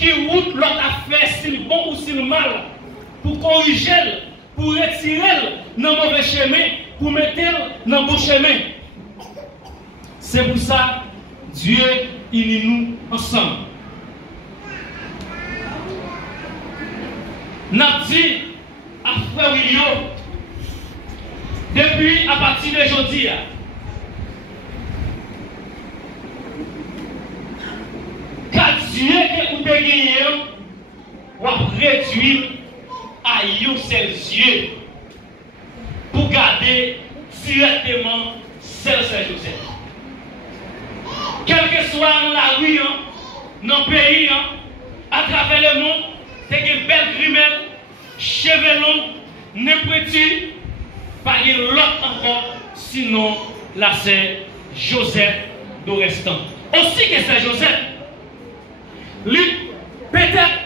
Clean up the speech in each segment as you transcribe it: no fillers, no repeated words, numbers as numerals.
qui route l'autre affaire, s'il bon ou s'il mal, pour corriger, pour retirer dans le mauvais chemin, pour mettre dans le bon chemin. C'est pour ça Dieu unit nous ensemble. N'a dit à frère William, depuis à partir d'aujourd'hui, car Dieu que vous avez gagné, va réduire à un seul Dieu pour garder directement seul Joseph. Quel que soit la rue, dans le pays, à travers le monde, c'est une belle grimelle, cheveux longs, n'importe pas l'autre encore, sinon là c'est Joseph d'Orestan. Aussi que c'est Joseph, lui, peut-être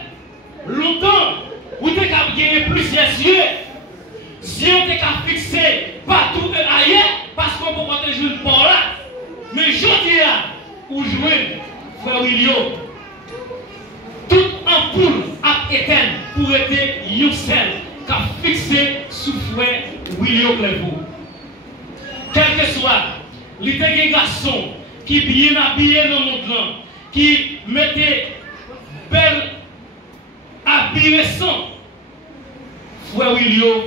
longtemps, vous avez gagné plusieurs yeux, si on était fixé partout et ailleurs, parce qu'on peut pas jouer par là. Mais je dis à où jouer, frère William, toute ampoule a éteint pour être une seule qui a fixé sous frère William Cléveau. Quel que soit les garçons qui bien habillés dans le monde, qui mettaient belle habillés sans, frère William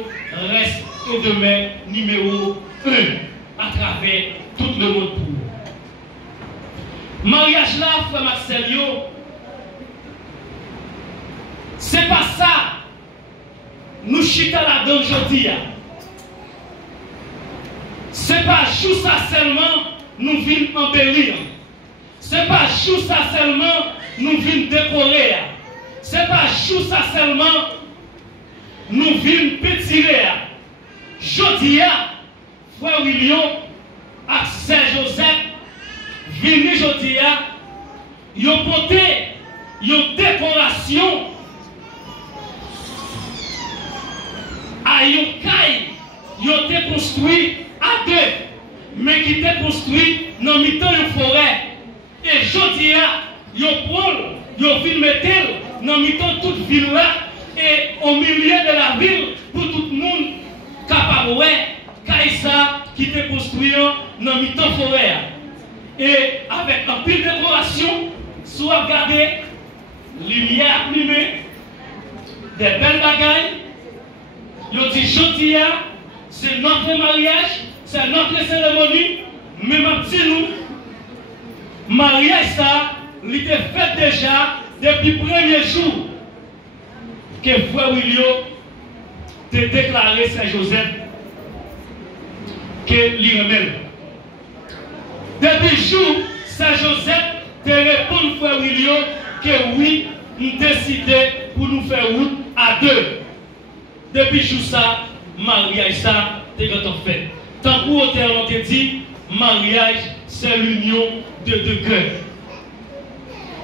reste et demeure numéro 1 à travers tout le monde. Mariage là, frère Marcelio, c'est pas ça. Nous chita là-dedans aujourd'hui. C'est pas juste ça seulement nous venons embellir. C'est pas juste ça seulement nous venons décorer. C'est pas juste ça seulement nous venons pétirer. Aujourd'hui, frère William à Saint-Joseph, venu aujourd'hui, ils ont porté une décoration à une caille, ils ont été construits à deux, mais qui étaient construits dans le milieu de forêt. Et aujourd'hui, ils ont vu mettre dans le milieu de toute ville là, et au milieu de la ville, pour tout le monde capable de caille ça qui était construit dans le milieu de forêt. Et avec un pile de décoration, soit regardez, lumière plumée, des belles bagailles. Ils ont dit, Jodia, c'est notre mariage, c'est notre cérémonie, mais ma petite nous, mariage ça, il était fait déjà depuis le premier jour que frère William a déclaré Saint-Joseph que l'y remet. Depuis le jour, Saint-Joseph te répond frère William que oui, nous décidons pour nous faire route à deux. Depuis le jour ça, mariage ça, t'es quand on fait. Tant qu'on te dit, mariage c'est l'union de deux cœurs.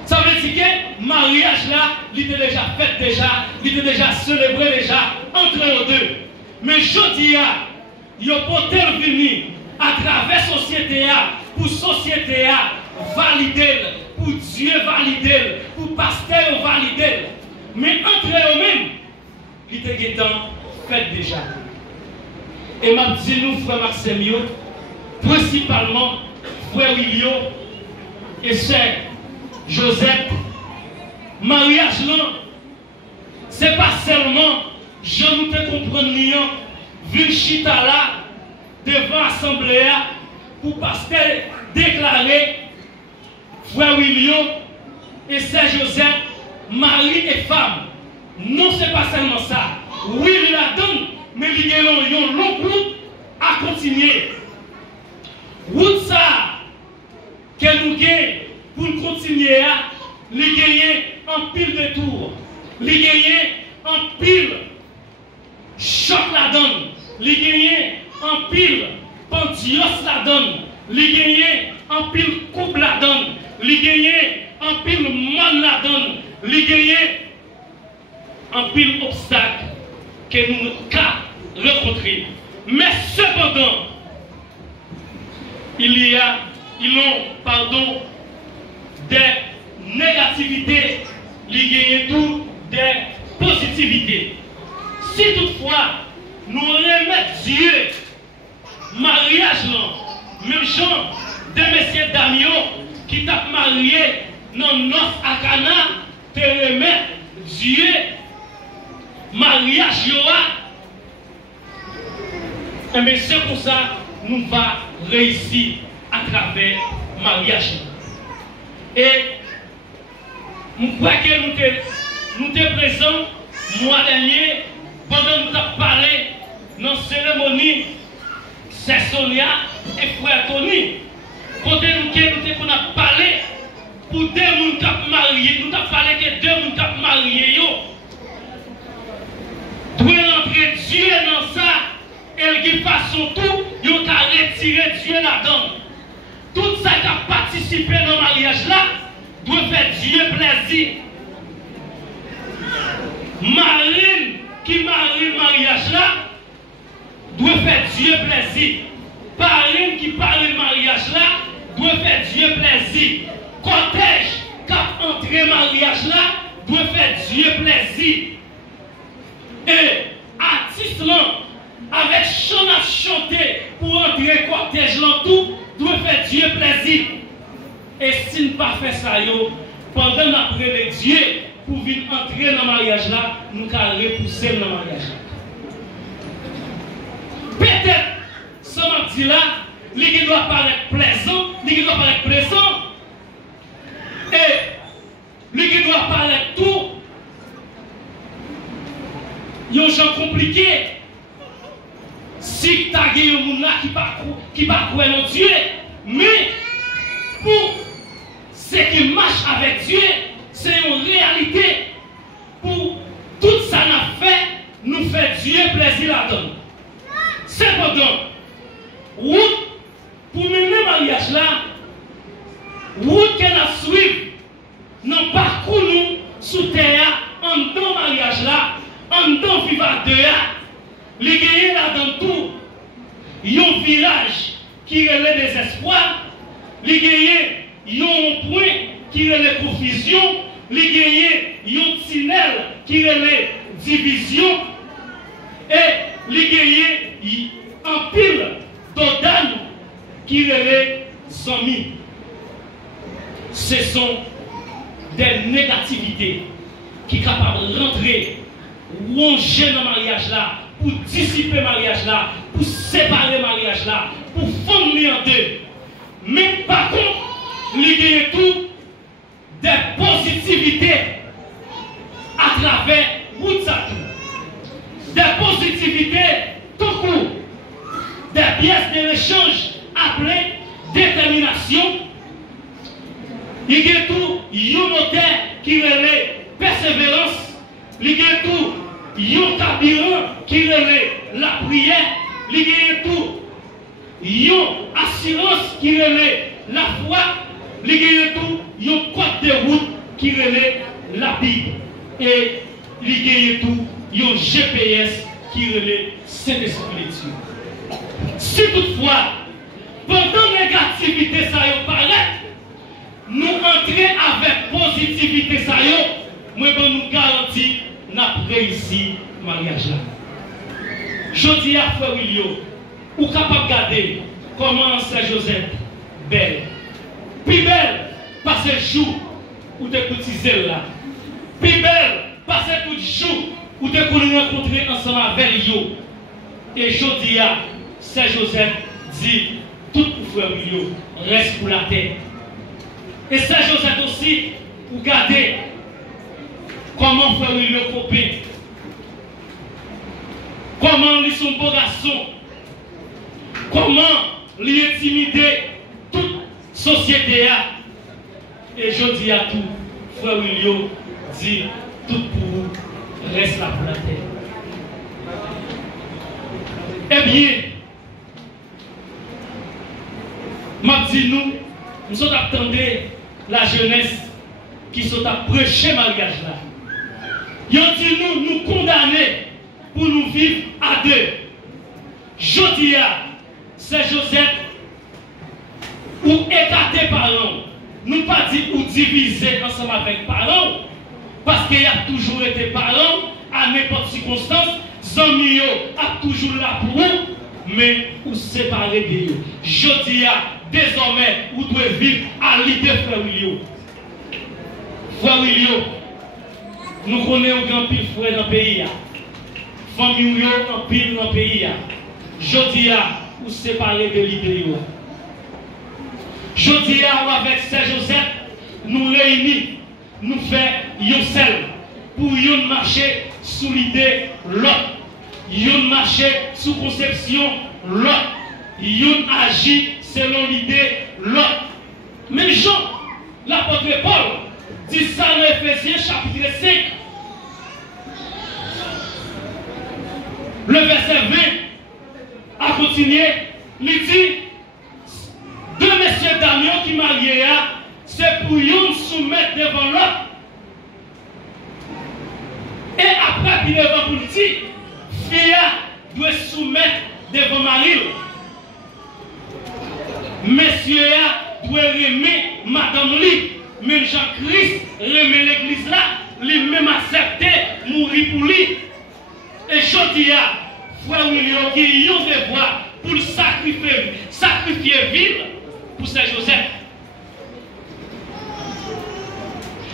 Ça veut dire que mariage là, il était déjà fait déjà, il était déjà célébré déjà entre eux deux. Mais je dis, il y a peut-être venu à travers la société, pour la société valider, pour Dieu valider, pour pasteur valider. Mais entre eux-mêmes, il était fait déjà. Et m'a dit nous, frère Marcelio, principalement frère William et sœur Joseph, mariage là, c'est pas seulement je nous te comprendre liant, vu chita là, devant l'assemblée pour pasteur déclarer frère William et sœur Joseph, mari et femme. Non, c'est pas seulement ça. Oui, il la donne, mais il y a une longue route à continuer. Route ça, que nous gagnons pour continuer à gagner en pile de tours, gagner en pile choc la donne, gagner en pile pantios la donne, gagner en pile coupe la donne, gagner en pile monde la donne, gagner en pile obstacle que nous avons rencontré. Mais cependant, ils ont, des négativités liées décider. Si toutefois, nous remettons Dieu, mariage, même genre de messieurs Damio qui t'a marié dans nos à Cana, te remettre Dieu, mariage, mais c'est pour ça que nous allons réussir à travers le mariage. Et je crois que nous sommes présents le mois dernier, pendant que nous avons parlé dans la cérémonie, c'est Sonia et frère Tony. Quand nous avons parlé pour deux personnes qui sont mariés, nous avons parlé que deux personnes qui sont mariés doivent rentrer Dieu dans ça. Et qui façon tout, ils ont retiré Dieu là-dedans. Tout ça qui a participé dans le mariage là, doit faire Dieu plaisir. Marine qui marie le mariage là, doit faire Dieu plaisir. Parine qui parle le mariage là, doit faire Dieu plaisir. Cortège qui a entré le mariage là, doit faire Dieu plaisir. Et artiste là, avec chant à chanter pour entrer le cortège là tout, doit faire Dieu plaisir. Et si nous pas fait ça, pendant après le Dieu, pour venir entrer dans le mariage là, nous allons repousser dans le mariage là. Peut-être, ce mardi là, il doit paraître plaisant, il doit paraître plaisant, et il doit paraître tout. Il y a des gens compliqués. Si tu as des gens qui pas croire en Dieu, mais pour ce qui marche avec Dieu, c'est une réalité. Pour tout ça n'a fait, nous fait Dieu plaisir là-dedans. Cependant, pour mener le mariage là, route qu'elle a suivre, non parcours nous sous terre, en dans mariage là, en dans vivant dehors, les gagnés là-dedans tout, il y a un village qui relève des espoirs, les gagnés, il y a un point qui relève confusion, les gagnés, il y a un tunnel qui relève division, et les gagnés, en pile d'odane qui relève zami. Ce sont des négativités qui sont capables de rentrer ronger dans le mariage là, pour dissiper le mariage là, pour séparer le mariage là, pour fondre en deux. Mais par contre, il y a tout des positivités à travers Woodsack. Des positivités tout court. Des pièces de l'échange appelées détermination. Il y a tout un moteur qui relève persévérance. Il y a tout un carburant qui relève la prière. Il y a tout une assurance qui relève la foi. Il y a tout un code de route qui relève la Bible. Et il y a tout un GPS qui relève Saint-Esprit de Dieu. Si toutefois, pendant négativité ça y paraît, nous entrer avec positivité ça y, moi ben nous garantis n'a réussi le mariage là. Je dis à Frère William, ou capable de garder comment c'est Joseph belle. Plus belle, parce que jour où tu cotisé là. Plus belle, parce que tout jour où tu rencontrer ensemble avec yo. Et je dis à Saint Joseph dit tout pour Frère William reste pour la terre. Et Saint Joseph aussi pour garder comment Frère William copé. Comment lui son beau garçon. Comment lui intimider toute société. Et je dis à tout, Frère William dit tout pour vous reste là pour la terre. Eh bien, m'a dit nous sommes attendus la jeunesse qui sont à prêcher le mariage là. Ils ont dit nous condamner pour nous vivre à deux. Je dis à Saint-Joseph, ou écarter parents, nous pas dit ou diviser ensemble avec parents, parce qu'il y a toujours été parents à n'importe circonstance, Zami a toujours là pour vous, mais vous séparez de vous. Je dis, désormais, vous devez vivre à l'idée, frère William. Frère William, nous connaissons un grand pile frère dans le pays. Famille en pile dans le pays. Je dis, vous séparez de l'idée. Je dis, avec Saint Joseph, nous réunissons, nous faisons un seul pour nous marcher sous l'idée l'autre. Nous marcher sous conception l'autre. Nous agir selon l'idée l'autre. Mais Jean, l'apôtre Paul, dit ça dans Éphésiens chapitre 5. Le verset 20 a continué, il dit, deux messieurs d'Amiens qui mariés, c'est pour nous soumettre devant l'autre. Et après, puis devant pour le dire, fille doit soumettre devant Marie. Messieurs doit aimer madame lui. Même Jean-Christ remet l'église là, lui-même accepté mourir pour lui. Et je dis à frère William qui ont des voix pour sacrifier ville pour Saint-Joseph.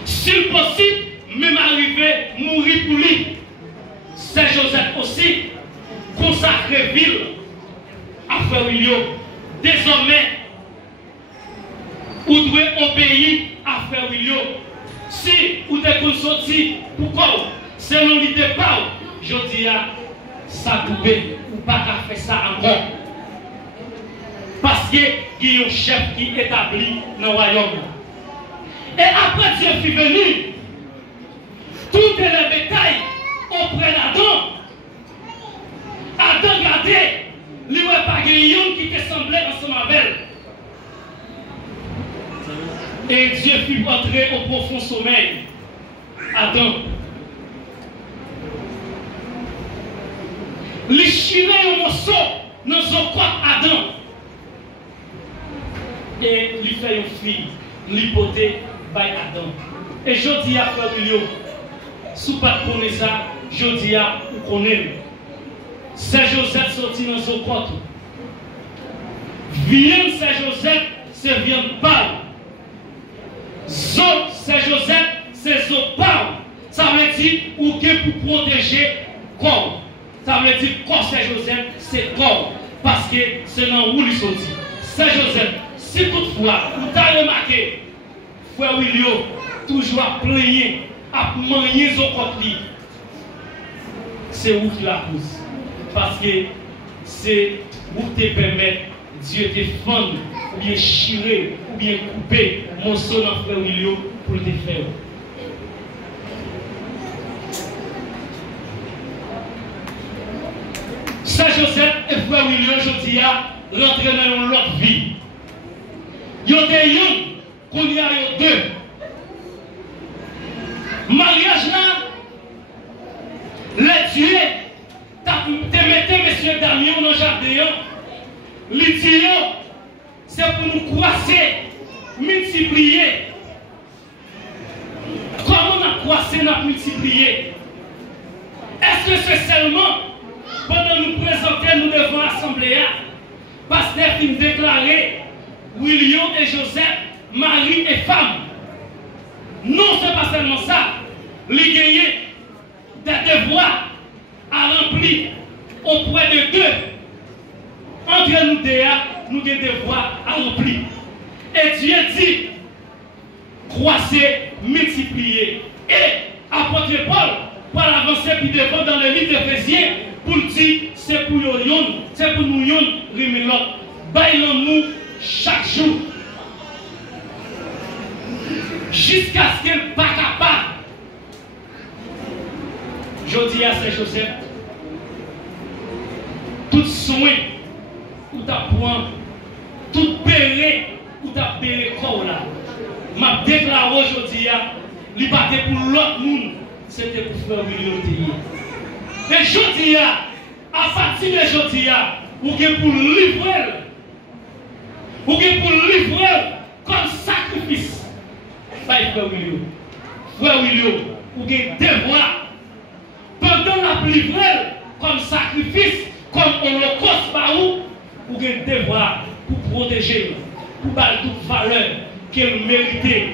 S'il possible, même arriver mourir pour lui. Saint-Joseph aussi consacré ville à frère William. Désormais, vous devez obéir à frère William. Si vous êtes sorti, pourquoi? Selon l'idée pas, je dis à ça coupé, ou pas faire ça encore. Parce qu'il y a un chef qui est établi dans le royaume. Et après Dieu fut venu, toutes les bétails auprès d'Adam. Adam regardait, il n'y avait pas de qui te semblait ensemble avec elle. Et Dieu fut entré au profond sommeil. Adam. Il chirait un morceau dans son corps Adam. Et il fait une fille, l'hypothèse par Adam. Et je dis à frère William, si vous ne connaissez pas ça, je dis à vous connaissez. Saint Joseph sorti dans son corps. Viens Saint Joseph, c'est viande pâle. Saint Joseph, c'est zo pâle. Ça veut dire ou que pour protéger corps. Ça veut dire corps Saint Joseph, c'est corps. Parce que c'est dans où il sorti. Saint Joseph, si toutefois, vous avez remarqué, frère William, toujours à plaigner, à manier son corps, c'est où qui la pousse. Parce que c'est où te permettre Dieu te fendre, ou bien chirer, ou bien couper mon son en frère William pour te faire. Saint Joseph et frère William, je dis, rentrer dans l'autre vie. Il y a des gens, qu'on y a deux. Mariage là, les dieux, te mettez messieurs Damien dans le jardin, les dieux, c'est pour nous croiser, multiplier. Comment on a croisé, on a multiplié? Est-ce que c'est seulement pendant nous présenter, nous devons assembler, pasteur qui nous déclarer William et Joseph, mari et femme? Non, ce n'est pas seulement ça. Les gagnés des devoirs à remplir auprès de deux. Entre nous deux, nous avons des devoirs à remplir. Et Dieu dit, croissez, multipliez. Et apôtre Paul, pour avancer puis devant dans le livre d'Éphésiens, pour dire, c'est pour nous, c'est pour nous, remis l'autre. Baillons-nous chaque jour. Jusqu'à ce qu'elle n'est pas capable. Je dis à Saint-Joseph, tout soin, ou ta point, tout béret, ou ta béret corps là. M'a déclaré aujourd'hui, il battait pour l'autre monde, c'était pour faire William. Et je dis, à partir de aujourd'hui, ou que pour livrer, ou que pour livrer comme sacrifice. Frère William, ou que devoir, pendant t'a livré comme sacrifice, comme holocauste par où avez un devoir pour protéger, pour donner toute valeur qu'elle méritait,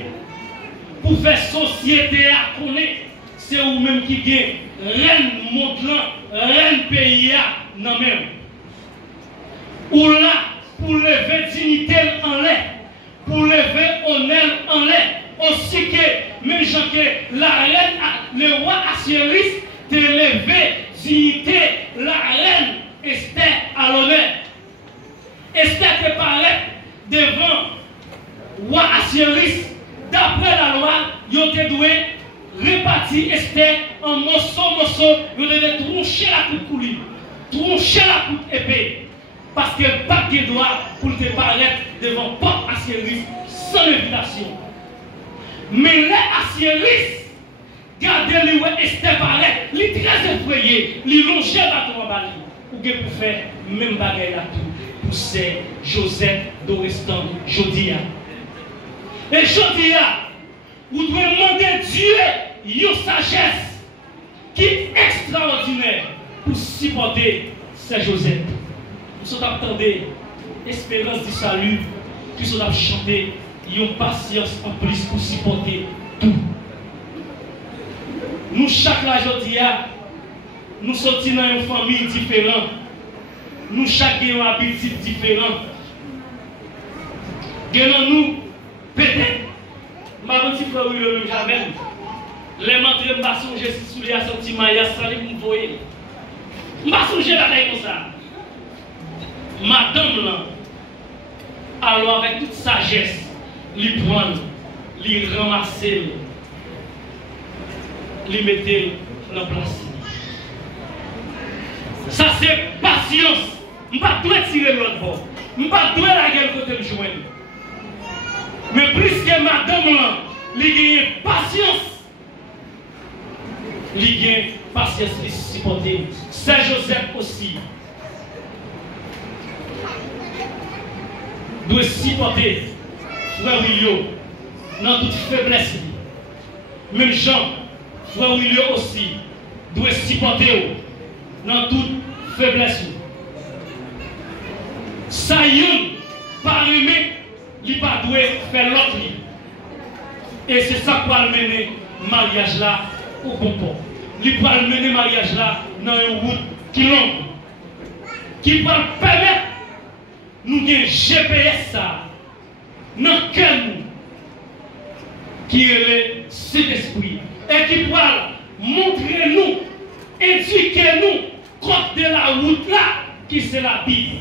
pour faire société à connaître, c'est vous-même qui gagne, reine monde, reine pays, non même. Ou là, pour lever dignité en l'air, pour lever honneur en l'air, aussi que, même gens que la reine, le roi Assyris, te levé dignité, la reine Esther à l'honneur. Esther te parlait devant roi Assyris, d'après la loi, ils ont dû répartir Esther en morceaux, ils devaient troncher la coupe coulis, troncher la coupe épée. Parce que pas de droit pour te parler devant peuple Assyris sans invitation. Mais les Assyris, gardez-le où Esther parlait, il est très effrayé, il longeait la tombe en bali. Ou bien pour faire même bagaille là tout, pour ces Joseph d'Orestan, Jodia. Et Jodia, vous devez demander Dieu une sagesse qui est extraordinaire pour supporter ces Joseph. Nous sommes attendés espérance du salut, nous sommes chanter, une patience en plus pour supporter tout. Nous, chaque jour, nous sortons dans une famille différente. Nous, chaque avons une habitude différente. Nous, peut-être, ma petite frère, oui, le même jamais. Les mentres, je ne vais pas songer si vous avez sorti Maya, ça les vous voyez. Je ne vais pas songer la comme ça. Madame là, alors avec toute sagesse, lui prendre, lui ramasser, lui mettre en place. Ça c'est patience. Je ne vais pas tirer de l'autre bord. Je ne vais pas la gueule côté de joindre. Mais plus que madame là, lui gagne patience. Lui gagne patience de supporter. Saint Joseph aussi. Doit supporter frère William dans toute faiblesse. Même Jean, frère William aussi, doit supporter dans toute faiblesse. Ça y est, par aimer, il pas doit faire l'autre. Et c'est ça qui va mener le mariage là au bon port. Il va mener le mariage là dans une route qui est longue, qui va permettre nous avons un GPS ça, dans le cœur qui est cet esprit et qui va montrer nous, éduquer nous, côté de la route là, qui c'est la Bible.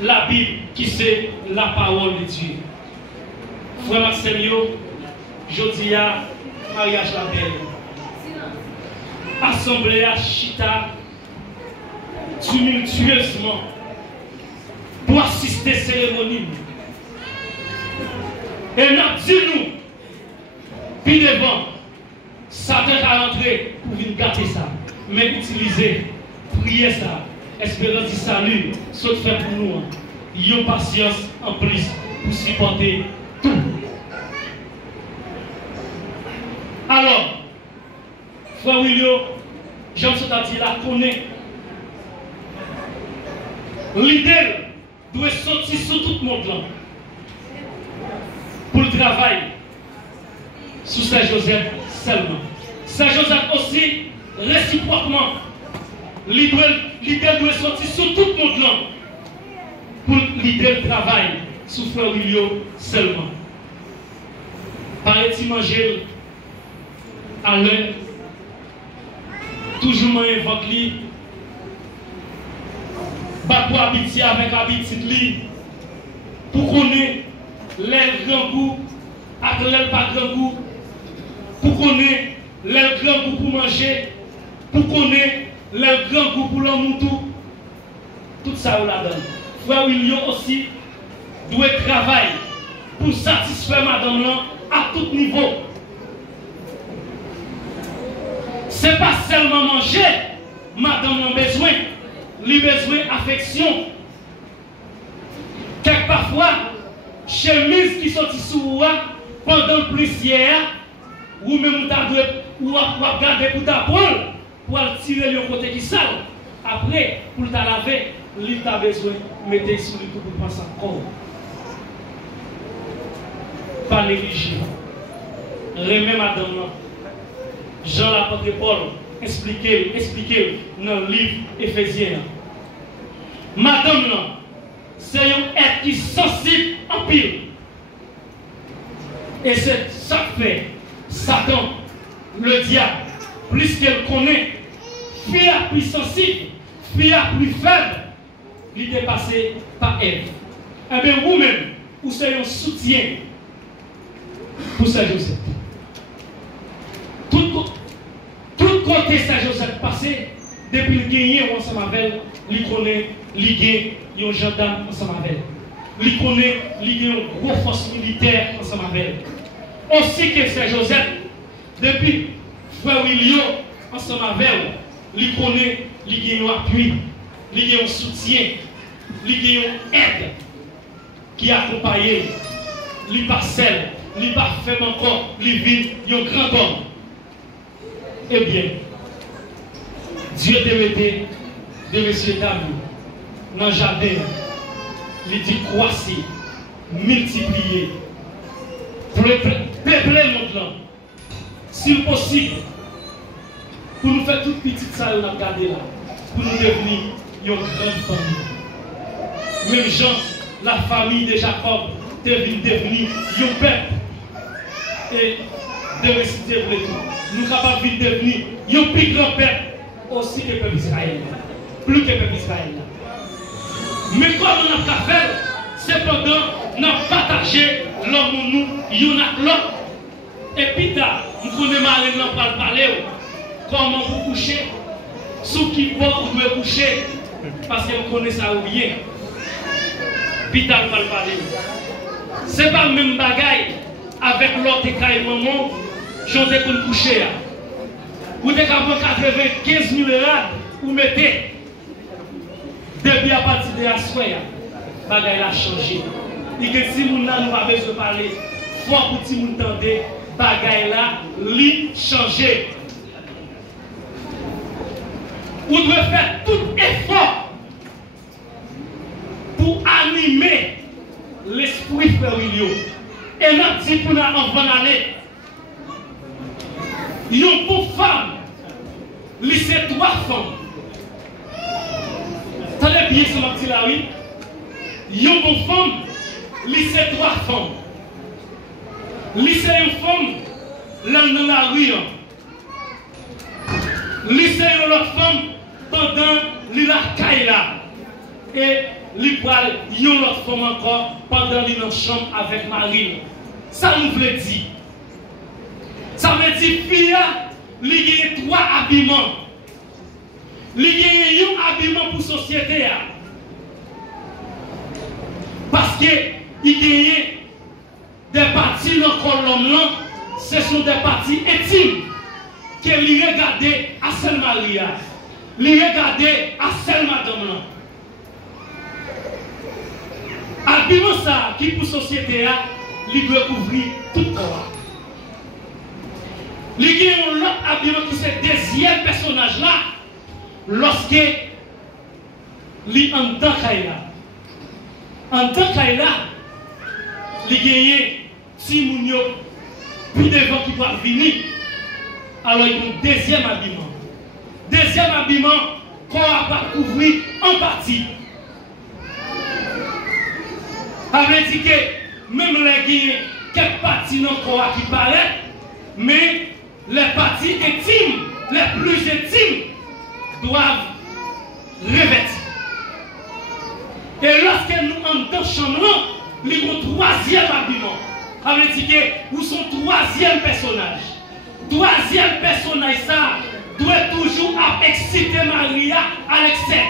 La Bible qui c'est la parole de Dieu. Frère Marcelio, je dis à mariage la belle. Assemblée à Chita, tumultueusement, pour assister à la cérémonie. Et nous disons, puis devant, Satan a rentré pour venir gâter ça. Mais utiliser, prier ça, espérance du salut, saute fait pour nous. Il y a patience en plus pour supporter tout. Alors, frère William, Jean-François dit la connaît. L'idée doit sortir sur tout le monde là. Pour le travail, sous Saint-Joseph seulement. Saint-Joseph aussi, réciproquement, l'idée doit sortir sur tout le monde là. Pour l'idée de travail, sous Frère William seulement. Paraît-il manger à l'heure, toujours moyen invoque lui, pas pour habiter avec habitude lui, pour connaître les grands goûts, avec les pas grands goûts, pour connaître les grands goûts pour manger, pour connaître les grands goûts pour l'homme tout ça on la donne. Frère William aussi doit travailler pour satisfaire madame là à tout niveau. Ce n'est pas seulement manger, madame a besoin, lui besoin d'affection. Quelque parfois, chemise qui sortit sous moi pendant le plusieurs, ou même ou regarder pour ta poule, pour tirer le côté qui sale. Après, pour ta laver, il t'a besoin de mettre sur le tout pour passer encore. Pas négliger. Remets madame. Jean l'apôtre Paul expliquer dans le livre Éphésiens. Madame, c'est un être qui est sensible en pile. Et c'est ça que fait Satan, le diable, plus qu'elle connaît, fille la plus sensible, fille la plus faible, il est dépassé par elle. Eh bien, vous-même, vous serez un soutien pour Saint-Joseph. Tout côté Saint-Joseph passé, depuis le gagné ensemble avec elle, il connaît, il gagne un gendarme ensemble avec elle. Il connaît, il gagne une grosse force militaire ensemble avec elle. Aussi que Saint-Joseph, depuis frère William ensemble avec elle, il connaît, il gagne un appui, il gagne un soutien, il gagne une aide qui accompagne, il parcelle, il parfait encore, il vit un grand homme. Eh bien, Dieu te mettait de messieurs dames dans le jardin, il dit croissez, multiplier, peupler le monde là, si possible, pour nous faire toute petite salle qu'on a gardée là, pour nous devenir une grande famille. Même Jean, la famille de Jacob, devient devenir un peuple. Et de réciter pour tout. Nous sommes capables de devenir un plus grand peuple aussi que le peuple d'Israël. Plus que le peuple d'Israël. Mais comme on a fait, cependant, nous avons partagé l'homme nous, il y a l'autre. Et puis, nous connaissons mal, nous allons parler comment vous coucher, sous qui bord vous devez coucher, parce que vous connaissez ça ou bien. Puis, nous allons parler. Ce n'est pas le même bagaille avec l'autre écaille maman, j'en ai pour le coucher. Vous êtes capable de 95 000 rades, vous mettez. Depuis à partir de la soirée, bagaille a changé. Et que si nous n'avons pas besoin de parler, fort pour si nous entendez, bagaille là, li changé. Vous devez faire tout effort pour animer l'esprit frère William. Et nous dit pour nous en aller. Une pour femme, c'est 3 femmes. Tenez bien ce petit là, oui. Une pour femme, c'est 3 femmes. C'est une femme, là dans la rue. C'est une autre femme pendant la caille là. Et l'ipral, une autre femme encore pendant la chambre avec Marie. Ça nous veut dire. Ça veut dire fille, il y a 3 habillements. Il y a un habillement pour la société. Parce que il y a des parties dans le colonne, ce sont des parties intimes que lui regarder à seul Marie, lui regarder à seul madame. Habillement ça qui pour la société, il doit couvrir tout le corps. Il y a un autre habillement qui c'est le deuxième personnage là, lorsque il est en tant qu'Aïla. En tant qu'Aïla, il y a Timounio, puis devant qui doit venir. Alors il y a un deuxième habillement. Deuxième habillement qu'on va pas couvrir en partie. Ça veut dire que même les quelques parties dans le corps qui paraissent, mais les parties intimes, les plus intimes, doivent revêtir. Et lorsque nous entrons dans la chambre, nous avons un 3e habillement. Ça veut dire que nous sommes 3e personnage. 3e personnage, ça doit toujours exciter Maria à l'excès.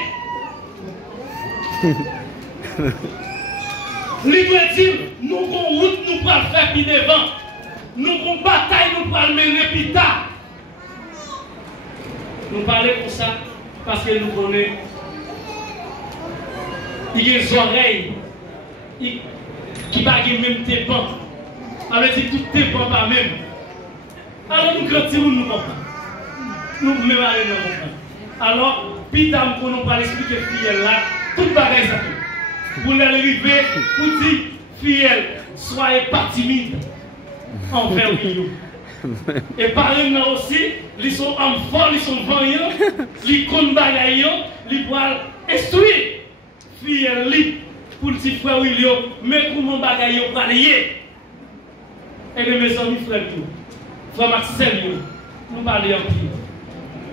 Il doit dire, nous avons route, nous pouvons faire puis devant. Nous avons bataille, nous pouvons mener puis tard. Nous parlons comme ça parce que nous connaissons. Il y a des oreilles qui ne sont pas même tes bancs. Alors, c'est tout tes bancs pas même. Alors, nous grandirons, nous comprenons. nous même à comprendre. Alors, puis dame pour nous pas expliquer fille là, tout bagage ça. Pour l'arriver, pour dire fille, soyez pas timide envers lui. Et parents aussi, ils sont en forme, ils sont vaillants, ils connaissent bagaille, ils doivent instruire fille li pour le petit frère William, mais pour mon bagaille pas lié. Et mes amis frères frère Maxime, nous parlons un peu.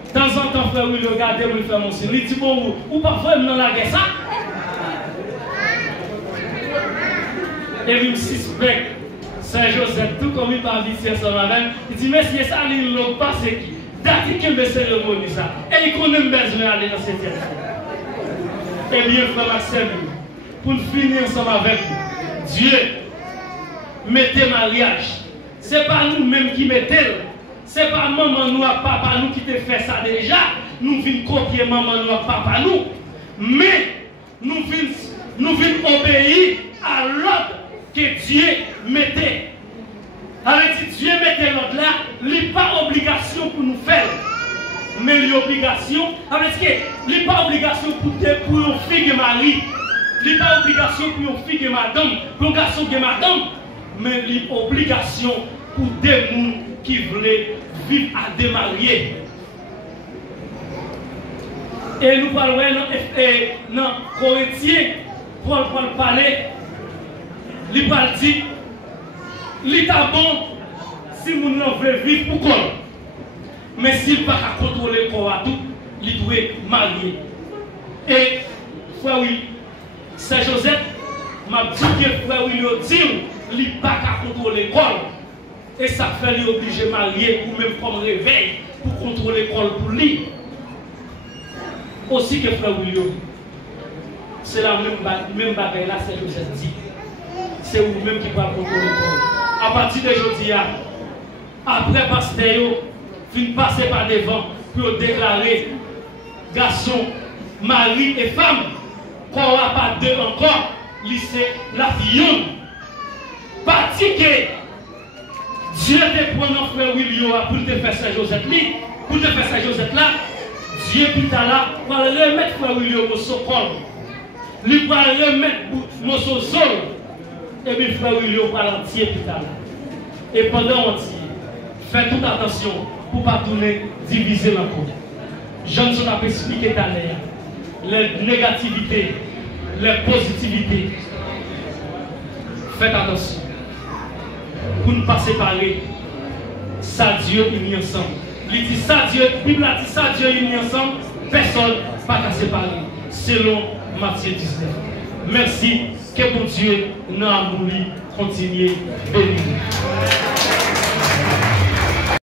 De temps en temps, frère William, regardez, vous faire mon signe. Il dit bon, ou pas vraiment dans la guerre ça. Et lui suspecte Saint-Joseph, tout comme il parle ici ensemble avec, il dit, mais si ça, il ne pas c'est qui. Dati qu'il me cérémonie ça. Et il connaît besoin d'aller dans cette terre. Eh bien, frère Maxime, pour finir ensemble avec vous, Dieu, mettez mariage. Ce n'est pas nous-mêmes qui mettons. Ce n'est pas maman nous, papa nous qui te fait ça déjà. Nous venons copier maman nous, papa nous. Mais nous venons obéir à l'ordre que Dieu mettait. Alors, si Dieu mettait l'ordre là, il n'y a pas obligation pour nous faire. Mais il y a obligation, avec ce il n'y a pas obligation pour une fille et mari. Il n'y a pas obligation pour une fille et madame, pour un garçon et madame. Mais il y a obligation pour des gens qui voulaient vivre à démarier. Et nous parlons dans Corinthiens, Paul parler. Il parle dit, il est bon si nous veut vivre pour quoi. Mais s'il ne peut pas contrôler le corps à tout, il doit marier. Et, frère oui, Saint-Joseph m'a dit que frère oui, il ne peut pas contrôler le corps. Et ça fait lui obligé de marier ou même comme réveil pour contrôler le corps pour lui. Aussi que frère William, c'est la même bagaille là, Saint-Joseph dit. C'est vous-même qui va contrôler le corps. À partir d'aujourd'hui, après pasteur, fin passer par devant pour déclarer garçon, mari et femme, qu'on n'a pas deux encore, lycée, la fille. Parce que Dieu te prend notre frère William pour te faire Saint-Joseph pour te faire Saint-Joseph là, Dieu putain là, pour remettre frère William au socol. Lui pour remettre mon sol. Et bien frère William pour l'entier putain là. Et pendant entier, faites toute attention pour ne pas tourner, diviser l'encore. Johnson a expliqué tout à l'heure les négativités, les positivités. Faites attention. Pour ne pas séparer, ça Dieu unis ensemble. Il dit ça Dieu, la Bible a dit ça Dieu unis ensemble, personne ne pas qu'à séparer. Selon Matthieu 19. Merci, que mon Dieu, nous avons continue bénir.